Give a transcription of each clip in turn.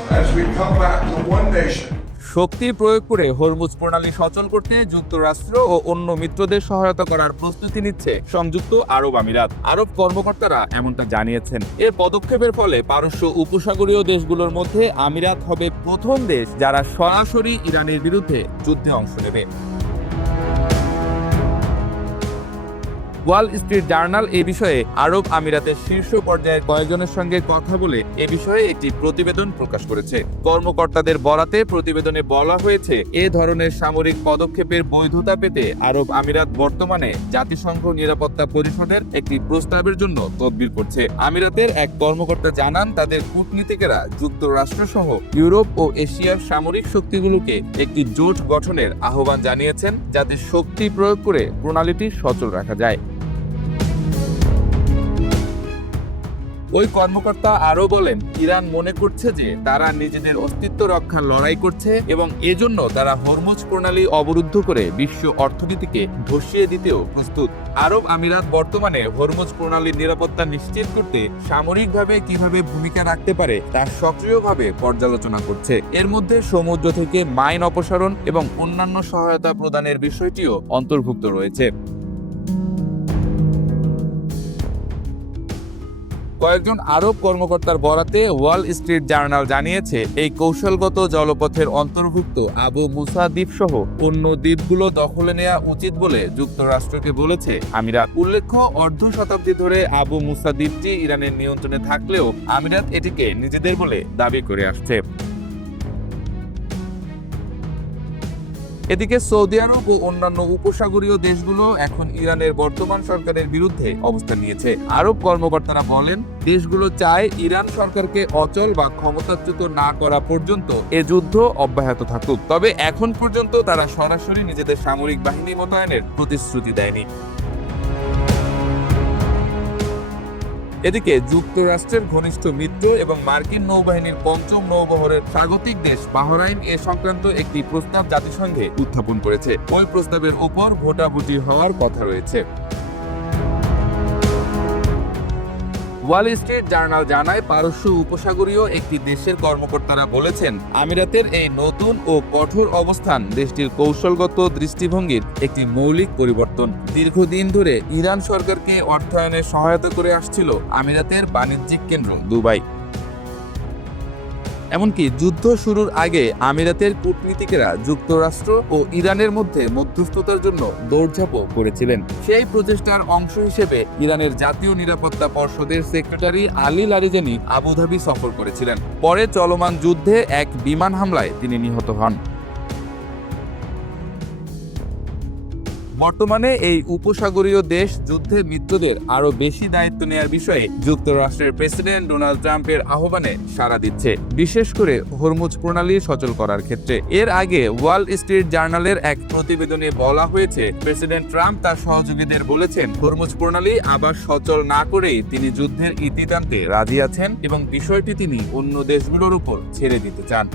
As we come back to one nation. শক্তি প্রয়োগ করে Hormuz প্রণালী সচল করতে যুক্তরাষ্ট্র ও অন্য মিত্রদের সহায়তা করার প্রস্তুতি নিচ্ছে সংযুক্ত আরব আমিরাত। আরব কর্মকর্তারা এমনটা জানিয়েছেন। এর পদক্ষেপের ফলে পারস্য উপসাগরীয় দেশগুলোর মধ্যে আমিরাত হবে প্রথম দেশ যারা সরাসরি ইরানের বিরুদ্ধে যুদ্ধে অংশ নেবে। ওয়াল স্ট্রিট জার্নাল এ বিষয়ে আরব আমিরাতের শীর্ষ পর্যায়ের কয়েকজনের সঙ্গে কথা বলে এ বিষয়ে একটি প্রতিবেদন প্রকাশ করেছে। কর্মকর্তাদের বরাতে প্রতিবেদনে বলা হয়েছে, এ ধরনের সামরিক পদক্ষেপের বৈধতা পেতে আরব আমিরাত বর্তমানে জাতিসংঘ নিরাপত্তা পরিষদের একটি প্রস্তাবের জন্য তদবির করছে। আমিরাতের এক কর্মকর্তা জানান, তাদের কূটনীতিকেরা যুক্তরাষ্ট্র সহ ইউরোপ ও এশিয়ার সামরিক শক্তিগুলোকে একটি জোট গঠনের আহ্বান জানিয়েছেন, যাতে শক্তি প্রয়োগ করে প্রণালীটি সচল রাখা যায়। ওই কর্মকর্তা আরো বলেন, ইরান মনে করছে যে তারা নিজেদের অস্তিত্ব রক্ষার লড়াই করছে এবং এজন্য তারা হরমুজ প্রণালী অবরুদ্ধ করে বিশ্ব অর্থনীতিকে ধসিয়ে দিতেও প্রস্তুত। আরব আমিরাত বর্তমানে হরমুজ প্রণালীর নিরাপত্তা নিশ্চিত করতে সামরিকভাবে কিভাবে ভূমিকা রাখতে পারে তা সক্রিয়ভাবে পর্যালোচনা করছে। এর মধ্যে সমুদ্র থেকে মাইন অপসারণ এবং অন্যান্য সহায়তা প্রদানের বিষয়টিও অন্তর্ভুক্ত রয়েছে। কয়েকজন আরব কর্মকর্তার বরাতে ওয়াল স্ট্রিট জার্নাল জানিয়েছে, এই কৌশলগত জলপথের অন্তর্ভুক্ত আবু মুসা দ্বীপ সহ অন্য দ্বীপগুলো দখলে নেওয়া উচিত বলে যুক্তরাষ্ট্রকে বলেছে আমিরাত। উল্লেখ্য, অর্ধ শতাব্দী ধরে আবু মুসা দ্বীপটি ইরানের নিয়ন্ত্রণে থাকলেও আমিরাত এটিকে নিজেদের বলে দাবি করে আসছে। এদিকে সৌদি আরব ও অন্যান্য উপসাগরীয় দেশগুলো এখন ইরানের বর্তমান সরকারের বিরুদ্ধে অবস্থান নিয়েছে। আরব কর্মকর্তারা বলেন, দেশগুলো চায় ইরান সরকারকে অচল বা ক্ষমতাচ্যুত না করা পর্যন্ত এ যুদ্ধ অব্যাহত থাকুক। তবে এখন পর্যন্ত তারা সরাসরি নিজেদের সামরিক বাহিনী মোতায়েনের প্রতিশ্রুতি দেয়নি। এদিকে যুক্তরাষ্ট্রের ঘনিষ্ঠ মিত্র এবং মার্কিন নৌবাহিনীর পঞ্চম নৌবহরের স্বাগতিক দেশ বাহরাইন এ সংক্রান্ত একটি প্রস্তাব জাতিসংঘে উত্থাপন করেছে। ওই প্রস্তাবের উপর ভোটাভুটি হওয়ার কথা রয়েছে। ওয়াল স্ট্রিট জার্নাল জানায়, পারস্য উপসাগরীয় একটি দেশের কর্মকর্তারা বলেছেন, আমিরাতের এই নতুন ও কঠোর অবস্থান দেশটির কৌশলগত দৃষ্টিভঙ্গির একটি মৌলিক পরিবর্তন। দীর্ঘদিন ধরে ইরান সরকারকে অর্থায়নে সহায়তা করে আসছিল আমিরাতের বাণিজ্যিক কেন্দ্র দুবাই। এমনকি যুদ্ধ শুরুর আগে আমিরাতের কূটনীতিকেরা যুক্তরাষ্ট্র ও ইরানের মধ্যে মধ্যস্থতার জন্য দৌড়ঝাঁপও করেছিলেন। সেই প্রচেষ্টার অংশ হিসেবে ইরানের জাতীয় নিরাপত্তা পর্ষদের সেক্রেটারি আলী লারিজানি আবুধাবি সফর করেছিলেন। পরে চলমান যুদ্ধে এক বিমান হামলায় তিনি নিহত হন। বর্তমানে এই উপসাগরীয় দেশ যুদ্ধে মিত্রদের আরো বেশি দায়িত্ব নেয়ার বিষয়ে যুক্তরাষ্ট্রের প্রেসিডেন্ট ডোনাল্ড ট্রাম্পের আহ্বানে সাড়া দিচ্ছে, বিশেষ করে হরমুজ প্রণালী সচল করার ক্ষেত্রে। এর আগে ওয়াল স্ট্রিট জার্নালের এক প্রতিবেদনে বলা হয়েছে, প্রেসিডেন্ট ট্রাম্প তার সহযোগীদের বলেছেন, হরমুজ প্রণালী আবার সচল না করেই তিনি যুদ্ধের ইতি টানতে রাজি আছেন এবং বিষয়টি তিনি অন্য দেশগুলোর উপর ছেড়ে দিতে চান।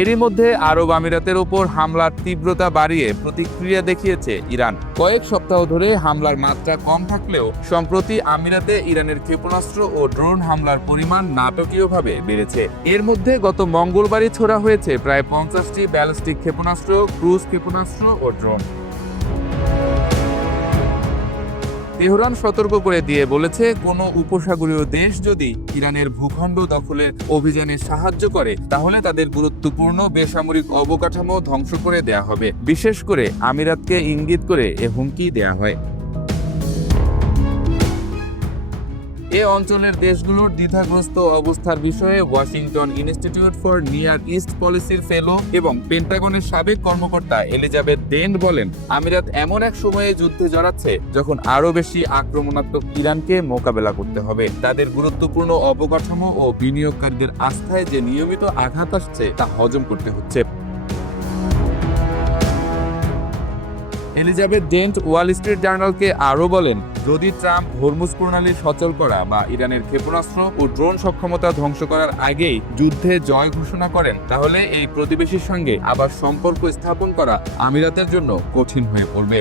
এরই মধ্যে আরব আমিরাতের উপর হামলার তীব্রতা বাড়িয়ে প্রতিক্রিয়া দেখিয়েছে ইরান। কয়েক সপ্তাহ ধরে হামলার মাত্রা কম থাকলেও সম্প্রতি আমিরাতে ইরানের ক্ষেপণাস্ত্র ও ড্রোন হামলার পরিমাণ নাটকীয়ভাবে বেড়েছে। এর মধ্যে গত মঙ্গলবারই ছোড়া হয়েছে প্রায় 50টি ব্যালিস্টিক ক্ষেপণাস্ত্র, ক্রুজ ক্ষেপণাস্ত্র ও ড্রোন। তেহরান সতর্ক করে দিয়ে বলেছে, কোনো উপসাগরীয় দেশ যদি ইরানের ভূখণ্ড দখলের অভিযানে সাহায্য করে তাহলে তাদের গুরুত্বপূর্ণ বেসামরিক অবকাঠামো ধ্বংস করে দেয়া হবে। বিশেষ করে আমিরাতকে ইঙ্গিত করে এ হুমকি দেয়া হয়। এ অঞ্চলের দেশগুলোর দ্বিধাগ্রস্ত অবস্থার বিষয়ে Washington institute for near east পলিসির ফেলো এবং পেন্টাগনের সাবেক কর্মকর্তা এলিজাবেথ ডেন্ট বলেন, আমিরাত এমন এক সময়ে যুদ্ধে জড়াচ্ছে যখন আরো বেশি আক্রমণাত্মক ইরানকে মোকাবেলা করতে হবে। তাদের গুরুত্বপূর্ণ অবকাঠামো ও বিনিয়োগকারীদের আস্থায় যে নিয়মিত আঘাত আসছে তা হজম করতে হচ্ছে। এলিজাবেথ ডেন্ট ওয়াল স্ট্রিট জার্নালকে আরও বলেন, যদি ট্রাম্প হরমুজ প্রণালী সচল করা বা ইরানের ক্ষেপণাস্ত্র ও ড্রোন সক্ষমতা ধ্বংস করার আগেই যুদ্ধে জয় ঘোষণা করেন, তাহলে এই প্রতিবেশীর সঙ্গে আবার সম্পর্ক স্থাপন করা আমিরাতের জন্য কঠিন হয়ে পড়বে।